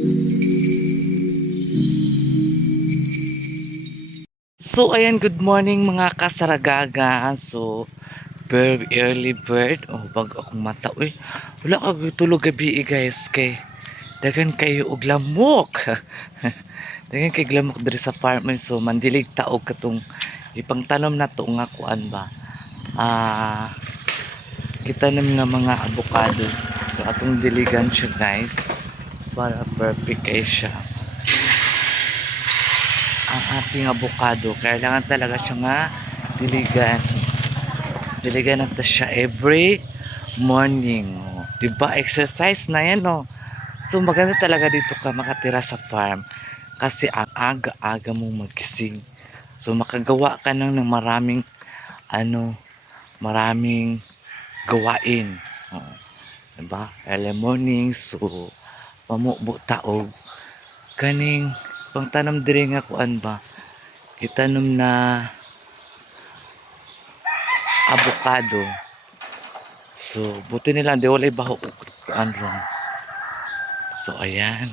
So, ayan, good morning mga kasaragaga. So, very early bird. Oh, bag akong mata. Uy, wala ka tulog gabi guys. Kay, dagan kayo og lamok. Dagan kay lamok diri sa farm. So, mandilig taog katong ipang tanom na to nga kuan ba. Kitanom nga mga avocado. So, atong diligan siya guys. Para perfect kay siya. Ang ating avocado. Kailangan talaga siya nga diligan. Diligan natin siya every morning. Oh. Diba? Exercise na yan, oh. So, maganda talaga dito ka makatira sa farm. Kasi ang aga-aga mong magising. So, makagawa ka ng maraming, maraming gawain. Oh. Diba? Early morning. So, pamubo taog. Kaning, pangtanam diri nga kuan ba? Itanom na avocado. So, buti nila, di walay baho kuan ron. So, ayan.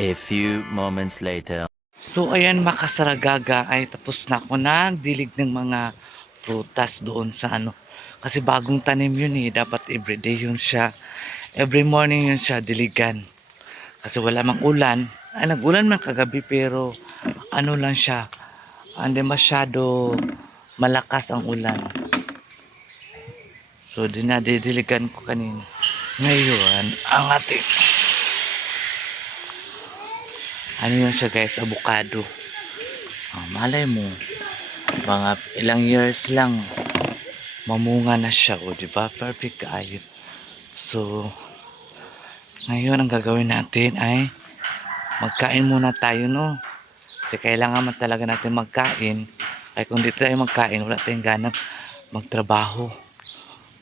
A few moments later. So ayan makasaragaga ay tapos na ako nagdilig ng mga prutas doon sa ano. Kasi bagong tanim yun eh. Dapat everyday yun siya. Every morning yun siya diligan. Kasi wala mang ulan. Ay nag-ulan man kagabi pero ano lang siya. Hindi masyado malakas ang ulan. So dinadidiligan ko kanina. Ngayon ang ating ano yun siya guys, avocado. Oh, malay mo, mga ilang years lang mamunga na siya, o di ba? Perfect kaayos. So, ngayon ang gagawin natin ay magkain muna tayo, no? Kasi kailangan man talaga natin magkain. Ay kung di tayo magkain, wala tayong ganang magtrabaho.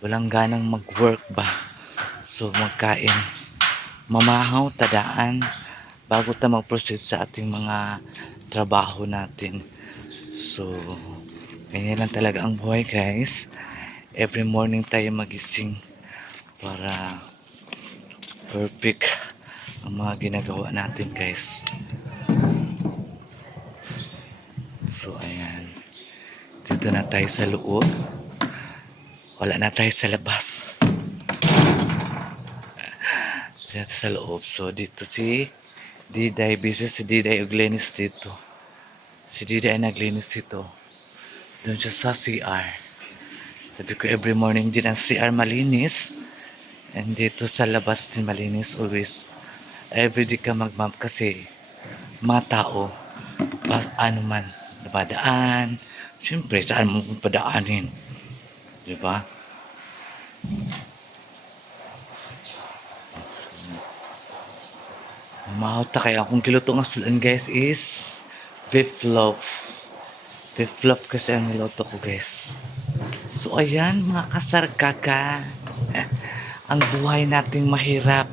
Walang ganang mag-work ba? So, magkain. Mamahaw, tadaan, bago tayo mag-proceed sa ating mga trabaho natin. So, ganyan lang talaga ang buhay guys. Every morning tayo magising para perfect ang mga ginagawa natin guys. So, ayan. Dito na tayo sa loob. Wala na tayo sa labas. Dito sa loob. So, dito si Diday. Busy si Diday og linis dito. Si Diday ay naglinis dito. Doon siya sa CR. Sabi ko every morning din ang CR malinis. And dito sa labas din malinis always. Everyday ka mag-map kasi mga tao ano man napadaan. Siyempre saan mo padaanin? Di ba? Mahauta kaya akong kiluto nga sulan guys is beef loaf. Beef loaf kasi ang niloto ko guys. So ayan mga kasargaga. Ang buhay nating mahirap.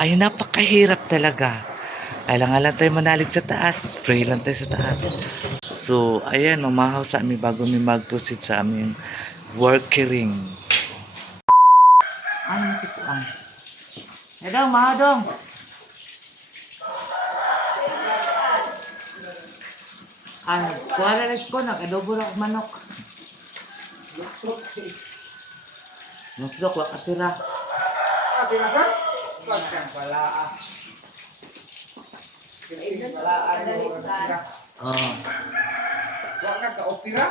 Ay napakahirap talaga. Kailangan lang tayo manalig sa taas. Pray lang tayo sa taas. So ayan mamahaw sa amin bago may mag-proceed sa aming workering. Ano si Puan? Hello, mahadong. Ano, kuwala lang ko, nakadobo lang manok. Nuslok, wakatira. Tira sa? Pagkang palaan. Palaan mo tira. Oh. Wag ka ka-opera?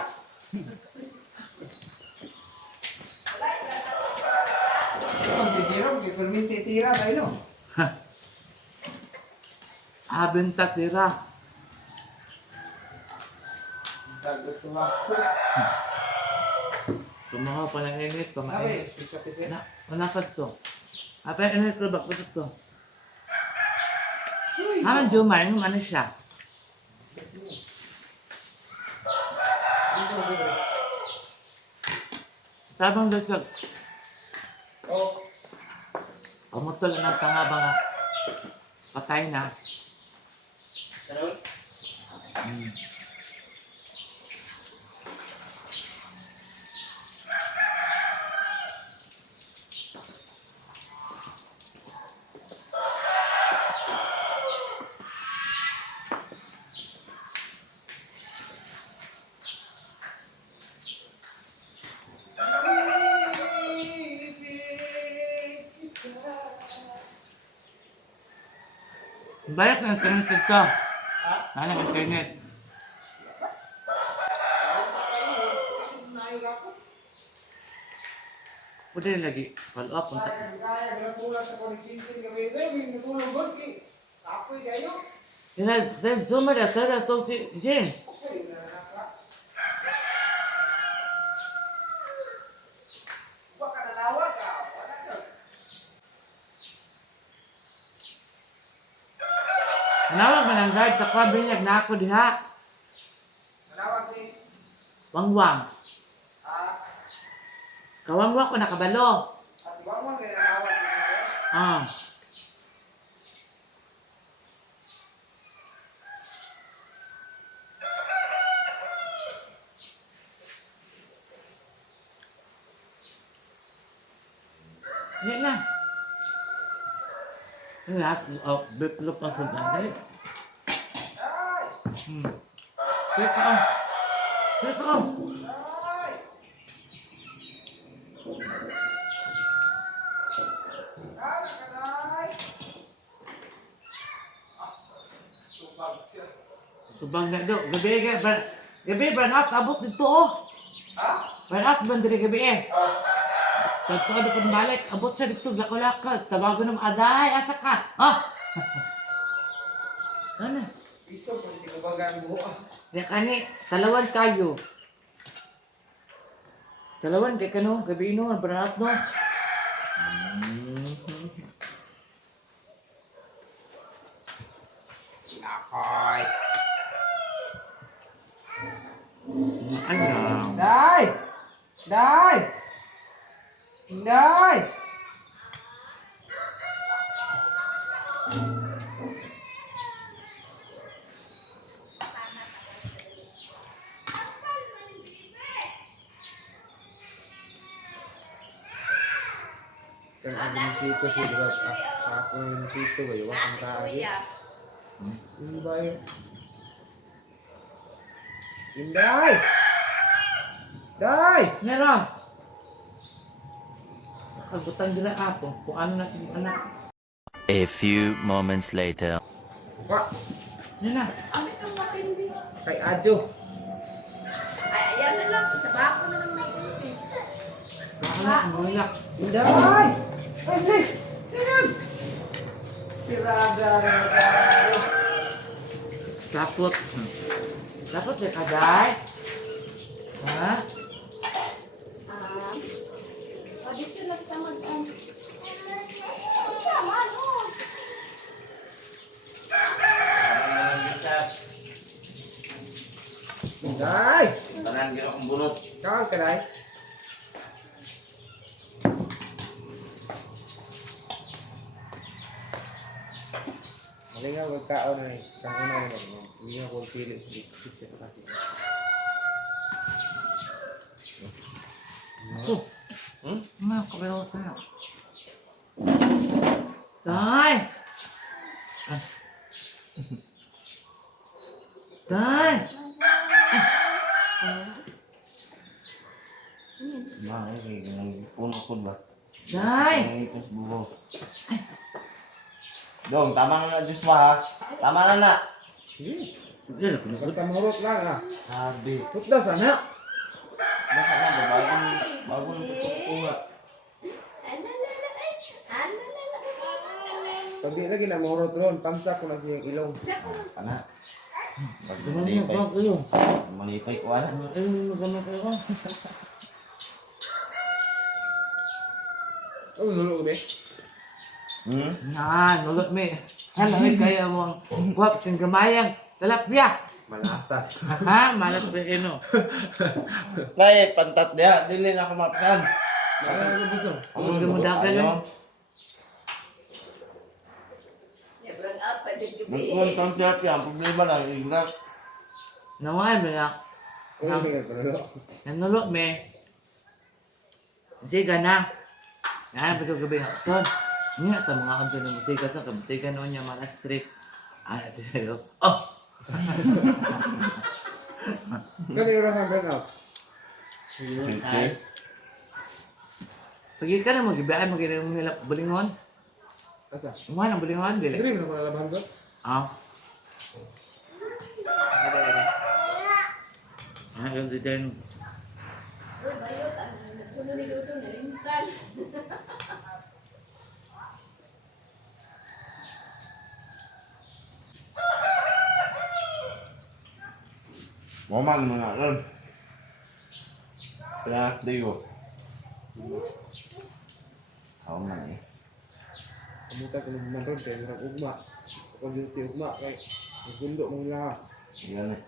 Ang titira, permisi tira tayo. Abenta tira. Tagot ko ako. Kumaha pa ng init, Sabi, kumain. piska-piska. Manakad to. Apa yung init ko, bakit to? Haman Jumar, yung ano siya? Tabang dasag. Oh, Pamutol na tanga ba nga? Patay na. karon. Balik na internet ito. Nala ng internet. Pwede lagi. Follow up. Kaya natulad sa koneksinsin kami. May natulog doon ki. Apoy kayo. Then Jumar, sana to si Jen. Kasi nanaka. Huwag ka nanawa ka. Wala ka. Nawag man ang guard sa kabinyag na ako diha. Nanawa si. Wangwang. Kawangwang ko nakabalo. At wawang kaya nanawa si. Ah. Yan na. Lahat, biplop ang sundali. Teka, teka. Subang na do, gabi, Bernat, abot dito oh. Bernat, bandiri gabi eh. Tagto ano pun balik, abot siya dito, lako-lako. Tabago ng aday, asa ka? Ha? Ano? Iso kung hindi ko bagang buo. Ya kani, talawan kayo. Talawan kay kano, gabi no, Bernat no. Nakoy. Ano? Day! Day! Day! Kan ada di situ sih juga aku di situ ya wah entah aja ini baik Inday Day Meron. Nakagutan dila ako kung ano na si anak. A few moments later. Pak Yan na. kay Ajo Ay, ayan na lang. Sa bako na lang may ulit. Baka na, umiyak. Inday ay please tingnan Siraga Lapot. Lapot ya kaday. Ha? Dito na kita mag-ano. Sama, no? Inday Tanan gila kong bulot. kawan kadai Maling nga magkaon na kang una na hindi nga kong pili sa kasi. Ano, kabelo tayo. Day! Day! Puno ko ba? Day! Ang ipos buho. Dong, tama na na Diyos ba ha? Tama na na. Yan, Basta mahurot lang ah. Sabi. Tutda sana. Baka na ba? Bagong tutukuha. Pag di lagi na mahurot ron, pansa ko na siyang ilong. Pana. Ganun yung pag kayo. Malipay ko ana. Ayun, ganun kayo. Oh, nulo ko be. Nah, nulot mi. Hello, kaya mong kuwap ting gamayang talapya. Malasa. Ha, malat sa ino. Kaya pantat dia, dili na ako mapisan. Ano ang gusto? Huwag mo dagal eh. Ya, bring up pa din yung Magkuhan tang therapy, ang problema lang, ignak. Naway mo na. Ano nga pero? Nanulot mi. Sige na. Yan, bago gabi nga. Son, nga ito mga kanto ng musika. Son, kamusika noon niya mga stress. Ay, ito. Oh! Kani orang ang burn out. Sukses. Pagi ka na mag-ibaan, mag-ibaan mo nila bulingon. Asa? Umuha ng bulingon, dili. Dili mo na labahan ko. Ah. Ah, yung din. Uy, bayot. Ang nagpuno ni Luto na rintan. Mamang mo na ron. Kaya, digo. Ako na eh. Kamuta ko ng manron kay murag ugma. Ako duty ugma kay nagundo mo lahat. Yan eh.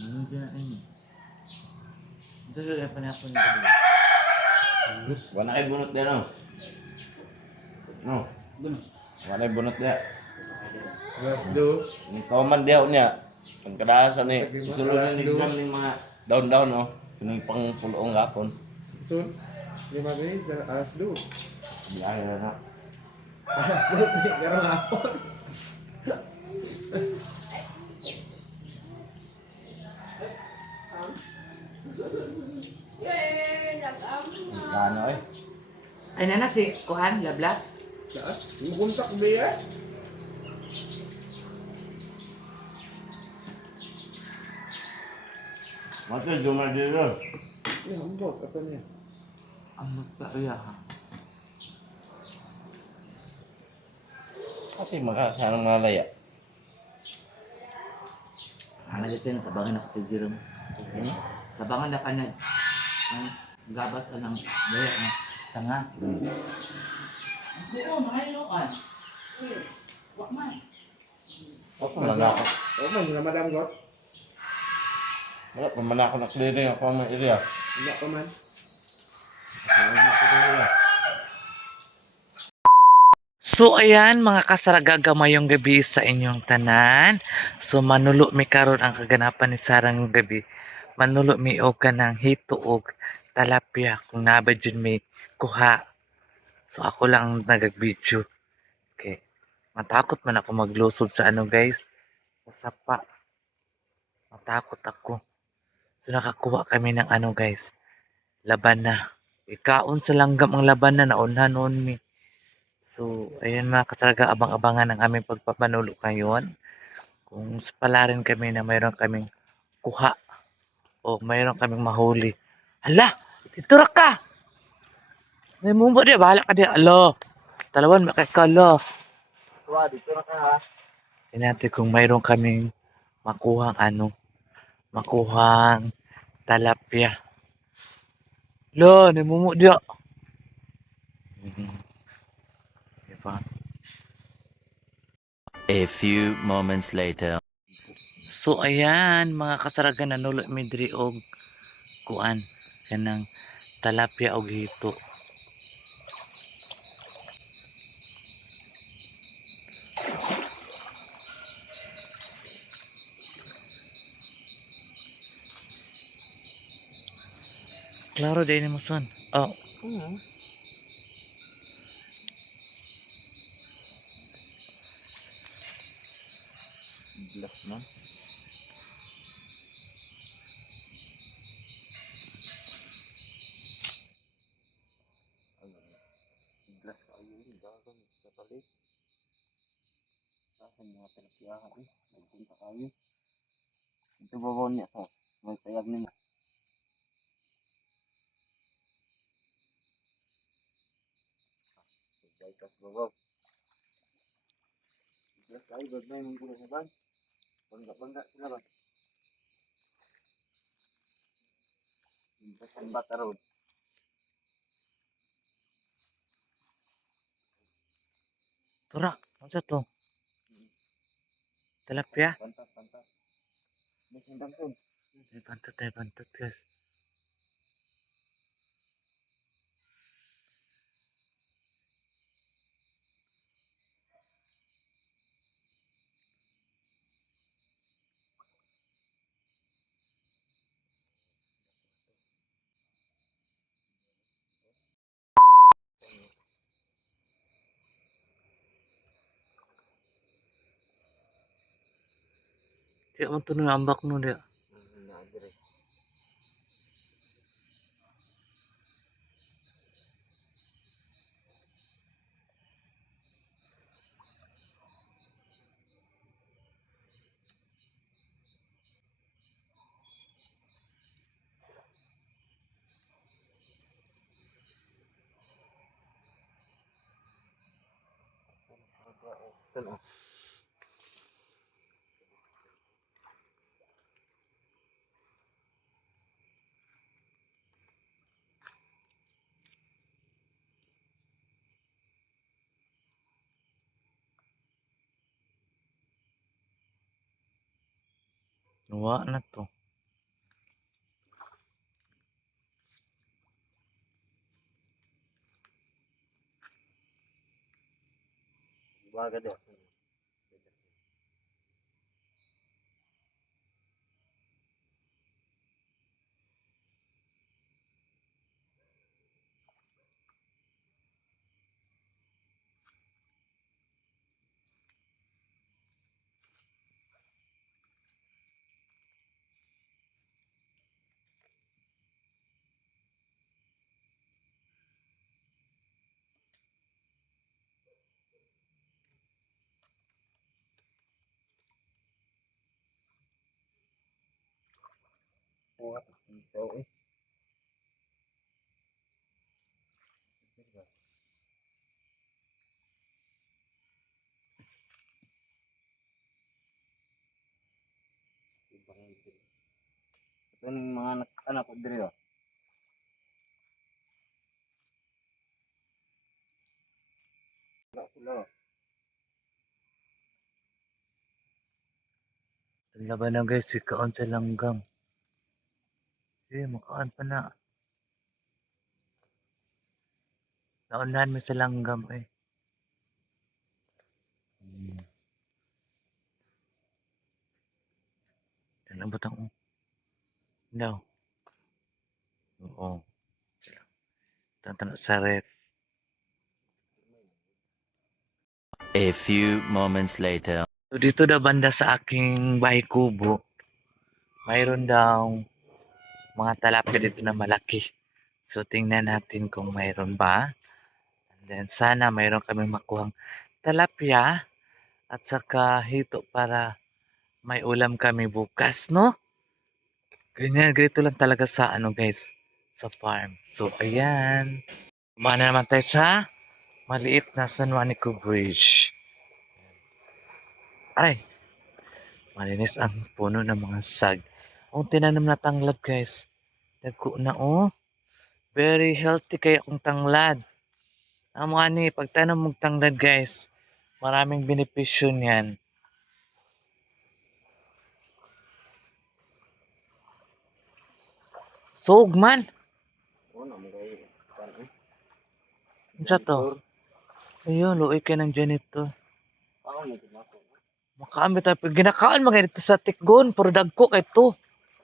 Ano dyan ini? Ito sila pa niya ako niya. Wala kay bunot dia no. No. Gano'n. Wala kay bunot dia. Alas 2. Ikaw man diyaw niya. Ang kadaasan ni. Lagi mo, Isulo na alas ni dos. Gram ni mga daon-daon oh. Sinong pang pulong gapon. Sun. Lima rin sa alas 2. Biyahe na na. Alas 2. Di karong hapon. Yay! Nag-amo. Ano eh. Ay na si Kuhan, Labla. Saan? Mukuntak biya. Mati, dumar dito. Ya, ambot. Apa niya? Ang magpauya ha. Pati makasanang nalaya. Ano dito na tabangan ako sa Jerome. Tabangan na ka na. Ang gabat ka ng layak na tanga. Oo, mga ilokan. Wak man. Ako man ako. Oh, man, na Madam Got. Wala pa man ako nakliring ako ang area. Enggak pa man. So ayan mga kasaragaga mayong gabi sa inyong tanan. So manulo mi karon ang kaganapan ni Sarang gabi. Manulo mi og kanang hito og talapia kung naba jud mi kuha. So ako lang ang nagag-video. Okay. Matakot man ako maglusod sa ano guys. Sa sapa. Matakot ako. So nakakuha kami ng ano guys. Laban na. Ikaon sa langgam ang laban na naunhan noon mi. So, ayun mga kasarga, abang-abangan ang aming pagpapanulo ngayon. Kung pala rin kami na mayroon kaming kuha o mayroon kaming mahuli. Hala! Dito ra ka! May mumbo dia, bahala ka dia. Alo! Talawan, makakala. Tuwa, dito na ka ha. Tingnan natin kung mayroon kaming makuhang ano, makuhang talapia. Lo, may mumbo dia. Diba? A few moments later. So ayan mga kasaragan nanulo mi diri og kuan kanang talapia og hito. Klaro din mo son. Oh, Bless man. Bless ka ayun. Dagan sa palit. Saan mga talapiahan eh. Nagpunta kayo. Ito babaw niya sa. May tayag niya. Sabay ka sa babaw. Bless kayo. Gagmay mong gulo sa ban. Bangga-bangga sila ba? Bless ang bata road. tura. Unsa to? Talapia? Pantas, pantas. Bless ang dangkod. Tay bantot guys. Di man to na ambak no dia. Naagre. Saan oh? Wa na to. Baga dia. So, ito yung mga anak ko diri oh. Wala sila oh. Laban na guys, ikaon sa langgam. Makaan pa na. Naunahan mo sa langgam eh. Ano ba itong? No. Oo. Tantan sa ref. A few moments later. So dito na banda sa aking bahay kubo, mayroon daw mga talapia dito na malaki. So tingnan natin kung mayroon ba. And then sana mayroon kaming makuhang talapia at saka hito para may ulam kami bukas, no? Ganyan, ganito lang talaga sa ano guys, sa farm. So ayan. Kumana naman tayo sa maliit na San Juanico Bridge. Aray, malinis ang puno ng mga sag. Ang tinanong na tanglad guys. Dagko na oh. Very healthy kaya akong tanglad. Ang mga ni, pagtanong mong tanglad guys, maraming benepisyo niyan. Sug man. Oo na, mga kanin. Ano sa to? Ayun, luoy kayo ng janitor. Ako na din ako. Makaamit tayo. Ginakaan mga dito sa tikgon. Pero dagko kay to.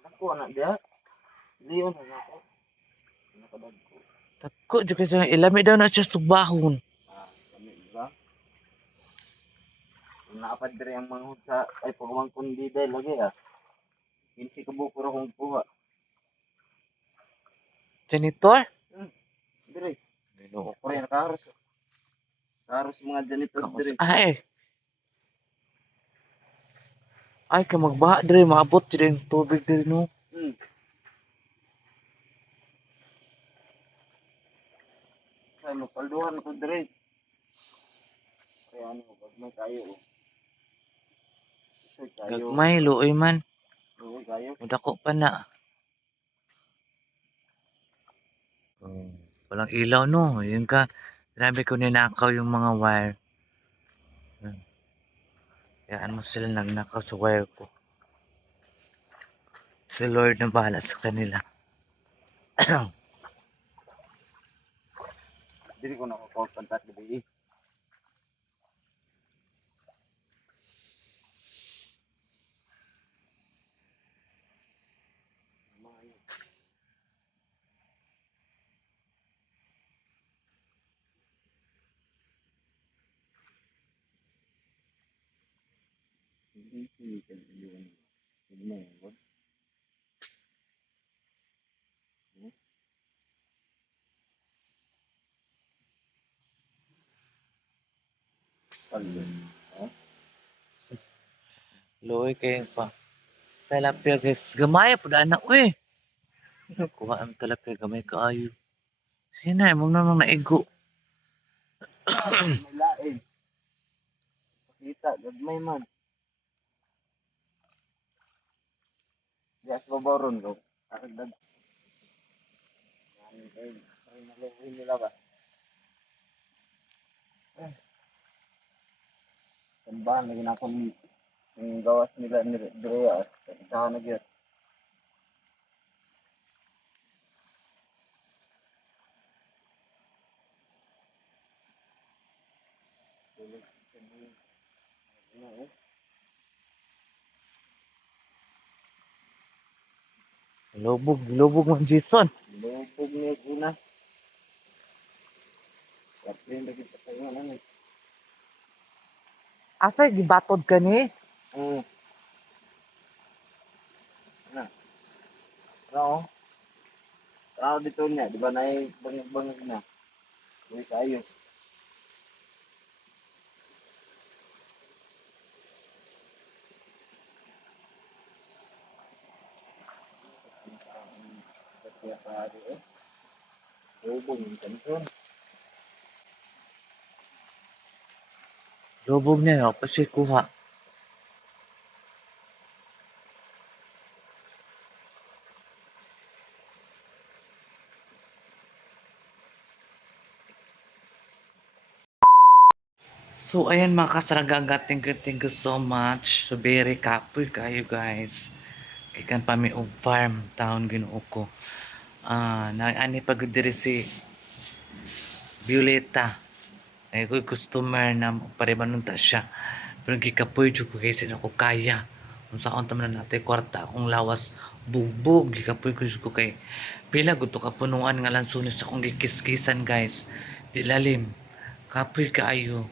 Ako anak dia. Leon na ako. Nakadag ko. Dagko, di kasi ilami daw na siya subahon. Kami ba? Naapad diri ang manghod sa ay pagawang kundi dahil lagi ah. Kinsi ka buko ra kong kuha. Janitor? Diri. Ginoo ko. Kaya nakaharos. Nakaharos mga janitor diri. Ay, ay, ka magbaha diri, maabot diri ang tubig diri no. Hmm. Kaya mapalduhan ko diri. Kaya ano, pag may kayo oh. Kasi kayo. Gagmay, luoy man. Oo, kayo. Dako pa na. Walang ilaw no. Yun ka. Sinabi ko ninakaw yung mga wire. Kayaan mo sila nagnakaw sa wire ko. Si Lord na bahala sa kanila. Diri ko nakakontak diri. Hindi ka yun. Hindi mo yun. Palo. Luoy kayo pa. Talapia guys. Gamay po daan na. Uy. Kuha ang talapia gamay kaayo. Sinay mo naman naigo. May lain. Pakita, gagmay man. Dias babaron ko. Karagdag. Yan kayo. Ay, naluhin nila ba? Tambahan, lagi na akong yung gawas nila ni Drea. Saka na gyud. Lubog, lubog man Jason. Lupog niya una. Kaprin lagi pa tayo ano. Asa gibatod ka ni? Hmm. Ano? Oo. Tao dito niya, di ba na bangag-bangag na. Uy, kayo. Kaya pare eh. Lubong yung kanton. Lubog niya, no? Kasi kuha. So, ayan mga kasaragaga, thank you so much. So, very kapoy kayo guys. Kikan pa mi og farm town Ginoo ko. Naani pag diri si Violeta. Ay ko customer na parebanon ta siya. Pero gikapoy jud ko kasi ako kaya. Unsa on man natay kwarta akong lawas bugbog gikapoy ko jud ko kay pila gud to kapunuan nga lansunis akong gikiskisan guys. Di lalim. Kapoy kaayo.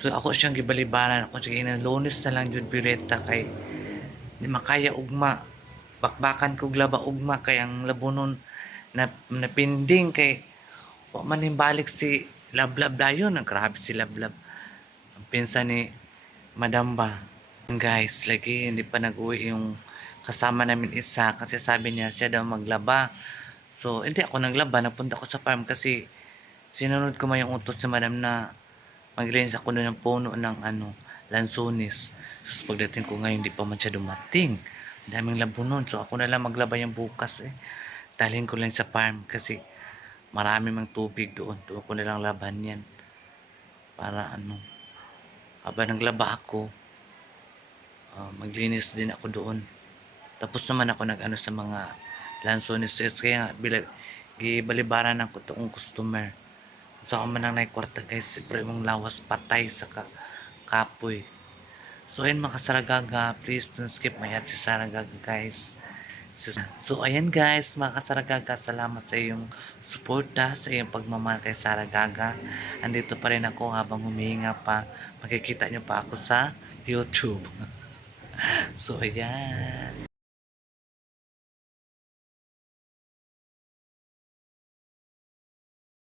So ako siyang gibalibaran ako sige na lunes na lang jud Violeta kay di makaya ugma. Bakbakan kog laba ugma kay ang labunon na napinding kay wa man balik si Lablab dayon. Grabe si Lablab. Ang pinsan ni Madam ba. Guys, lagi hindi pa nag-uwi yung kasama namin isa kasi sabi niya siya daw maglaba. So, hindi ako naglaba. Napunta ko sa farm kasi sinunod ko man yung utos ni Madam na maglinis ako doon ng puno ng lansones. So, pagdating ko ngayon, hindi pa man siya dumating. Ang daming labo nun. So, ako na lang maglaba yung bukas eh. Dalhin ko lang sa farm kasi marami mang tubig doon. Doon ko nilang laban yan. Para habang naglaba ako, maglinis din ako doon. Tapos naman ako sa mga lansones. Kaya gibalibaran ako toong customer. Sa ako man ang naikwarta kay siyempre mong lawas patay sa kapoy. So ayun mga kasaragaga, please don't skip my ad si Saragaga guys. So, ayan guys, mga kasaragaga, salamat sa iyong suporta, sa iyong pagmamahal kay Saragaga. Andito pa rin ako habang humihinga pa. Makikita nyo pa ako sa YouTube. So, ayan.